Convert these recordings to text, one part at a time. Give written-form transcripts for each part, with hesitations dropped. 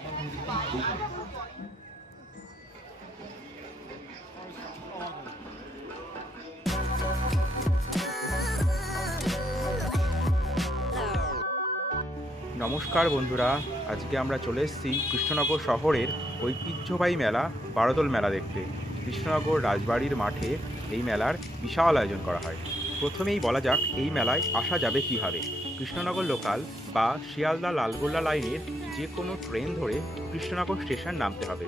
নমস্কার বন্ধুরা, আজকে আমরা চলে এসেছি কৃষ্ণনগর শহরের ঐতিহ্যবাহী মেলা বারোদোল মেলা দেখতে। কৃষ্ণনগর রাজবাড়ির মাঠে এই মেলার বিশাল আয়োজন করা হয়। প্রথমেই বলা যাক এই মেলায় আসা যাবে কীভাবে। কৃষ্ণনগর লোকাল বা শিয়ালদা লালগোল্লা লাইনের যে কোনো ট্রেন ধরে কৃষ্ণনগর স্টেশন নামতে হবে।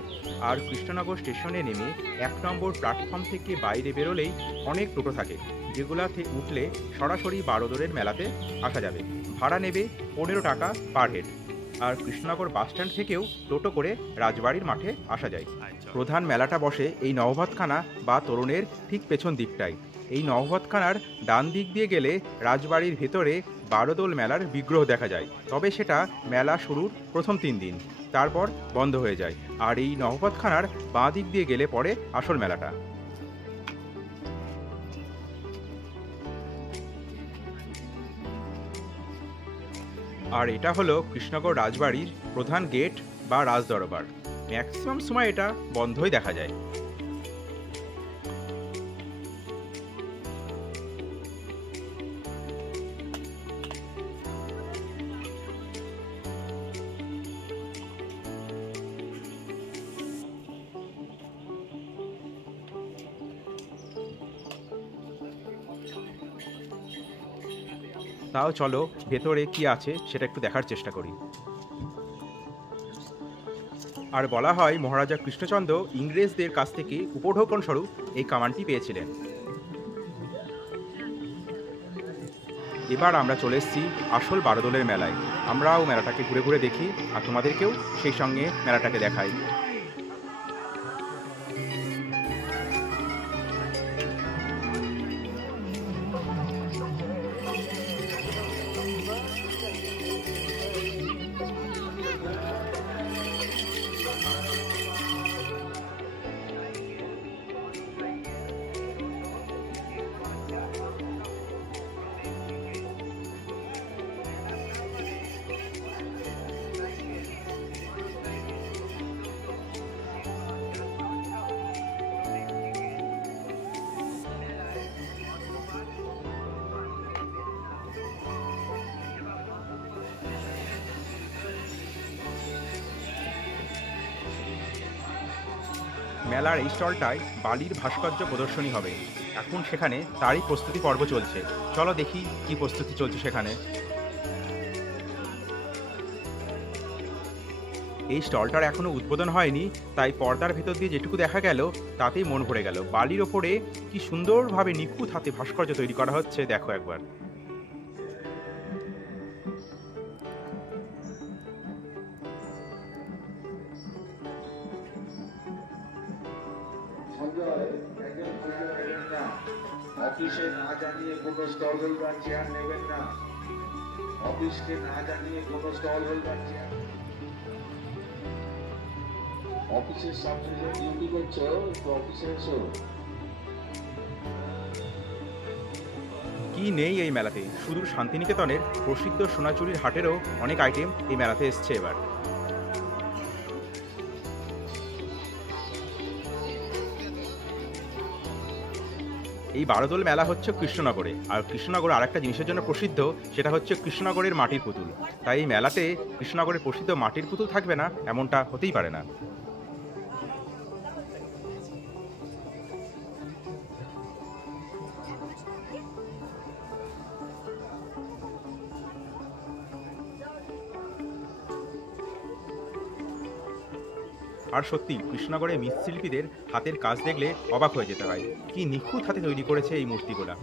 আর কৃষ্ণনগর স্টেশনে নেমে 1 নম্বর প্ল্যাটফর্ম থেকে বাইরে বেরোলেই অনেক টোটো থাকে, যেগুলাতে উঠলে সরাসরি বারোদোলের মেলাতে আসা যাবে। ভাড়া নেবে 15 টাকা পার হেড। আর কৃষ্ণনগর বাসস্ট্যান্ড থেকেও টোটো করে রাজবাড়ির মাঠে আসা যায়। প্রধান মেলাটা বসে এই নওভাতখানা বা তোরণের ঠিক পেছন দিকটায়। এই নওভাতখানার ডান দিক দিয়ে গেলে রাজবাড়ির ভেতরে বারোদোল মেলার বিগ্রহ দেখা যায়, তবে সেটা মেলা শুরুর প্রথম 3 দিন, তারপর বন্ধ হয়ে যায়। আর এই নওভাতখানার বাঁ দিক দিয়ে গেলে পরে আসল মেলাটা। আর এটা হলো কৃষ্ণনগর রাজবাড়ির প্রধান গেট বা রাজদরবার। ম্যাক্সিমাম সময় এটা বন্ধই দেখা যায়। তাও চলো ভেতরে কি আছে সেটা একটু দেখার চেষ্টা করি। আর বলা হয় মহারাজা কৃষ্ণচন্দ্র ইংরেজদের কাছ থেকে উপঢৌকন স্বরূপ এই কামানটি পেয়েছিলেন। এবার আমরা চলে এসেছি আসল বারোদোলের মেলায়। আমরাও মেলাটাকে ঘুরে ঘুরে দেখি আর তোমাদেরকেও সেই সঙ্গে মেলাটাকে দেখাই। মেলার এই স্টলটায় বালির ভাস্কর্য প্রদর্শনী হবে। এখন সেখানে তারই প্রস্তুতি পর্ব চলছে। চলো দেখি কি প্রস্তুতি চলছে সেখানে। এই স্টলটার এখনো উদ্বোধন হয়নি, তাই পর্দার ভেতর দিয়ে যেটুকু দেখা গেল তাতেই মন ভরে গেল। বালির ওপরে কি সুন্দরভাবে নিখুঁত হাতে ভাস্কর্য তৈরি করা হচ্ছে, দেখো একবার। অফিসে না জানিয়ে কোনো স্টল হোল্ডার চেয়ার নেবেন না। অফিসকে না জানিয়ে কোনো স্টল হোল্ডার চেয়ার। অফিসের সামনে যে ডিউটি করছো একটু অফিসে এসো। কি নেই এই মেলাতে, সুদূর শান্তিনিকেতনের প্রসিদ্ধ সোনাচুরির হাটেরও অনেক আইটেম এই মেলাতে এসছে এবার। এই বারোদোল মেলা হচ্ছে কৃষ্ণনগরে, আর কৃষ্ণনগর আরেকটা জিনিসের জন্য প্রসিদ্ধ, সেটা হচ্ছে কৃষ্ণনগরের মাটির পুতুল। তাই এই মেলাতে কৃষ্ণনগরের প্রসিদ্ধ মাটির পুতুল থাকবে না এমনটা হতেই পারে না। আর সত্যি কৃষ্ণনগরের মৃৎশিল্পীদের হাতের কাজ দেখলে অবাক হয়ে যেতে হয়। কি নিখুঁত হাতে তৈরি করেছে এই মূর্তিগুলা।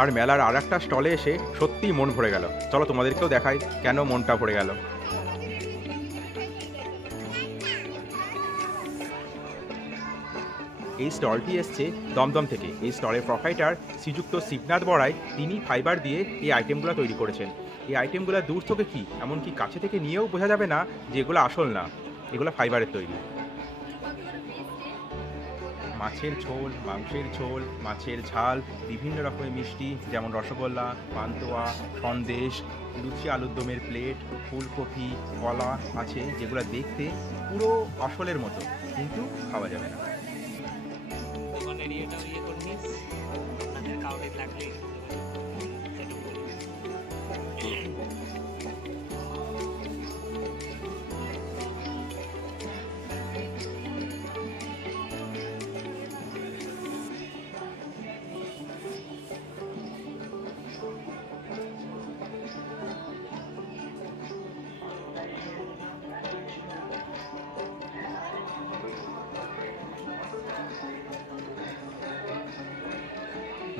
আর মেলার আর একটা স্টলে এসে সত্যিই মন ভরে গেল। চলো তোমাদেরকেও দেখাই কেন মনটা ভরে গেল। এই স্টলটি এসছে দমদম থেকে। এই স্টলের প্রোপ্রাইটার শ্রীযুক্ত শিবনাথ বড়াই, তিনি ফাইবার দিয়ে এই আইটেমগুলো তৈরি করেছেন। এই আইটেমগুলো দূর থেকে কি এমনকি কাছে থেকে নিয়েও বোঝা যাবে না যে এগুলো আসল না, এগুলো ফাইবারের তৈরি। মাছের ঝোল, মাংসের ঝোল, মাছের ঝাল, বিভিন্ন রকমের মিষ্টি যেমন রসগোল্লা, পান্তুয়া, সন্দেশ, লুচি আলুর দমের প্লেট, ফুলকপি, কলা আছে যেগুলো দেখতে পুরো আসলের মতো, কিন্তু খাওয়া যাবে না।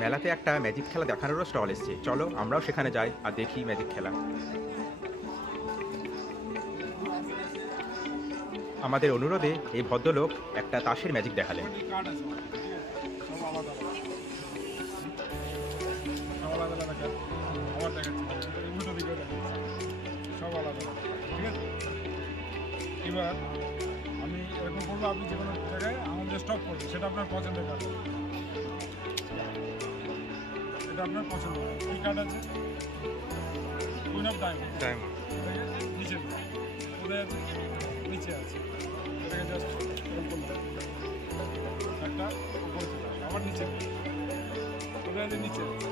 মেলাতে একটা ম্যাজিক খেলা দেখানোরও স্টল এসছে, চলো আমরাও সেখানে যাই আর দেখি ম্যাজিক খেলা। আমাদের অনুরোধে এই ভদ্রলোক একটা তাসের ম্যাজিক দেখালেন। এবার আমি এরকম করবো, আপনি যে কোনো জায়গায় আমাদের স্টপ করবেন, সেটা আপনার পছন্দের কার্ড, এটা আপনার পছন্দ। কি কার্ড আছে? Queen of diamond. নিচে কোথায় আছে? নিচে আছে। এটাকে জাস্ট এরকম করলাম, একটা উপরে চলে আসে, আবার নিচে কোথায় আছে? নিচে আছে।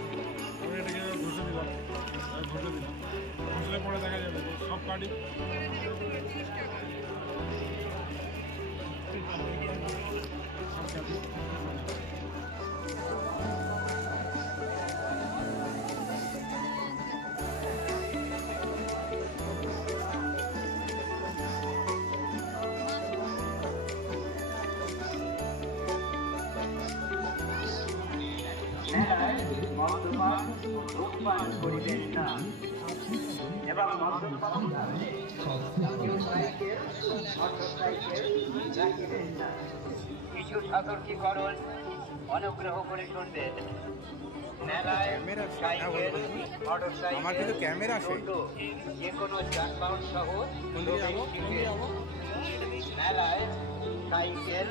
আমি এটাকে ঘষে দিলাম, ঘষলে পরে দেখা যাবে সব কার্ডই কিছু সতর্কীকরণ অনুগ্রহ করে শুনবেন। মেলায় সাইকেল, মোটরসাইকেল, টোটো, যে কোনো যানবাহন সহ মেলায় সাইকেল,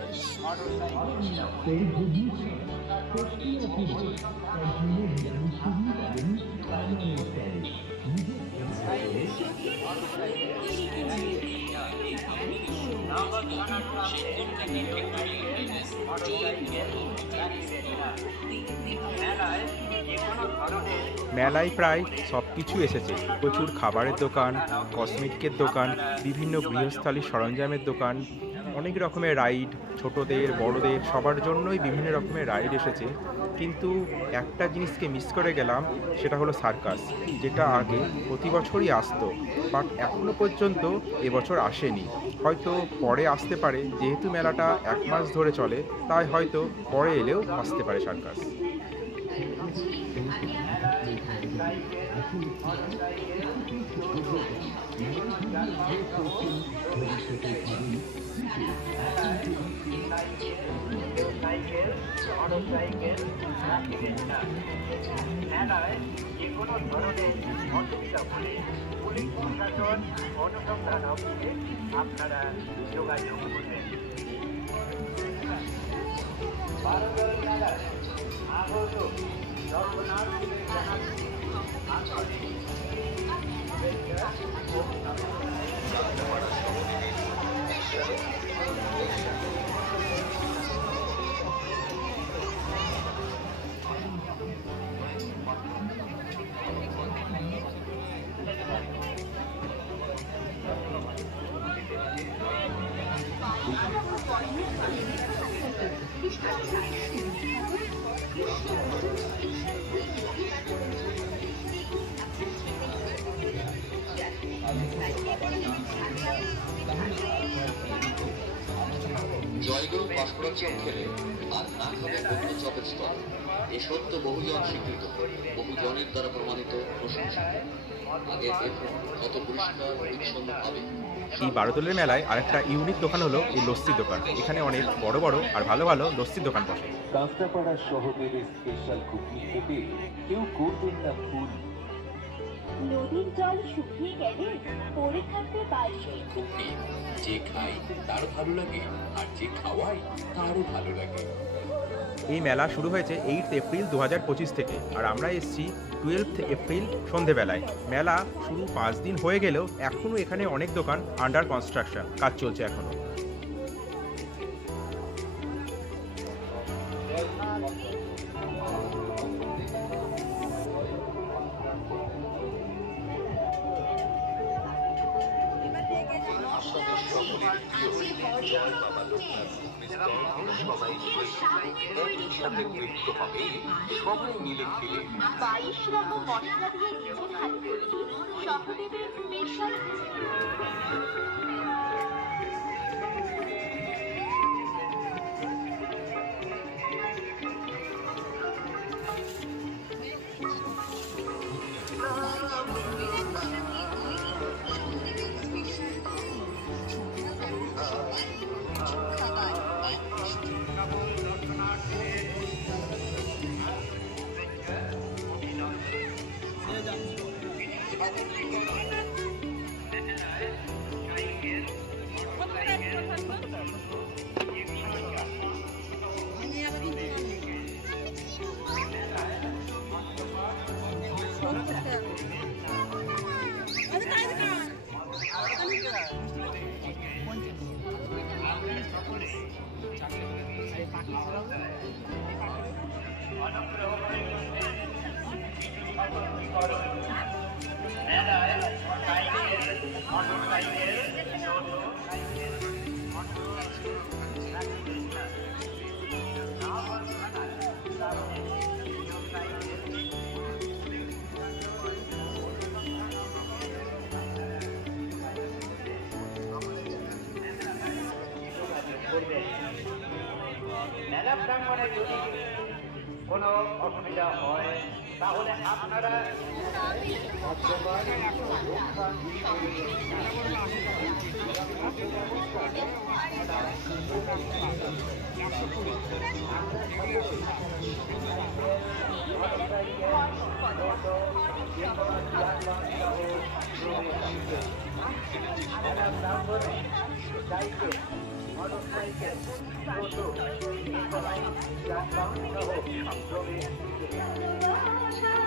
মেলায় প্রায় সব কিছু এসেছে। প্রচুর খাবারের দোকান, কসমেটিকের দোকান, বিভিন্ন গৃহস্থালির সরঞ্জামের দোকান, অনেক রকমের রাইড, ছোটদের বড়দের সবার জন্যই বিভিন্ন রকমের রাইড এসেছে। কিন্তু একটা জিনিসকে মিস করে গেলাম, সেটা হলো সার্কাস, যেটা আগে প্রতি বছরই আসতো, বাট এখনও পর্যন্ত এবছর আসেনি। হয়তো পরে আসতে পারে, যেহেতু মেলাটা 1 মাস ধরে চলে, তাই হয়তো পরে এলেও আসতে পারে সার্কাস। মেলায় যে কোনো ধরনের অসুবিধা হলে পুলিশ প্রশাসন অনুসন্ধান অফিসে আপনারা যোগাযোগ করবেন। ভারতের মেলায় আগত দর্শনার্থীদের জানাচ্ছি আন্তরিক শুভেচ্ছা ও জয়গুরু পাঁচফোড়ন চপ খেলে আর না খাবে অন্য চপের স্তর। এ সত্য বহুজন স্বীকৃত, বহুজনের দ্বারা প্রমাণিত, প্রশংসিত। আগে দেখুন কত পরিষ্কার পরিচ্ছন্ন ভাবে। এই বারোদলের মেলায় আরেকটা ইউনিক দোকান হলো এই লস্যির দোকান। এখানে অনেক বড় বড় আর ভালো ভালো লস্যির দোকান বসে। কাঁচরাপাড়া শহরের স্পেশাল ঘুগনি খেতে কেউ করবেন না ভুল। নদীর জল শুকিয়ে গেলে পড়ে থাকবে বাড়ি। ঘুগনি যে খায় তার ভালো লাগে, আর যে খাওয়ায় তারও ভালো লাগে। এই মেলা শুরু হয়েছে 8 এপ্রিল 2025 থেকে, আর আমরা এসেছি 12 এপ্রিল সন্ধেবেলায়। মেলা শুরু 5 দিন হয়ে গেলেও এখনও এখানে অনেক দোকান আন্ডার কনস্ট্রাকশন, কাজ চলছে এখনও। সবাই মিলে খেলে 22 রকম মশলা দিয়ে নিজের হাতে তৈরি সহদেবের স্পেশাল। মেলা প্রাঙ্গণে যদি কোনো অসুবিধা হয় তাহলে আপনারা মোটরসাইকেল, টোটো, যানবাহন সহ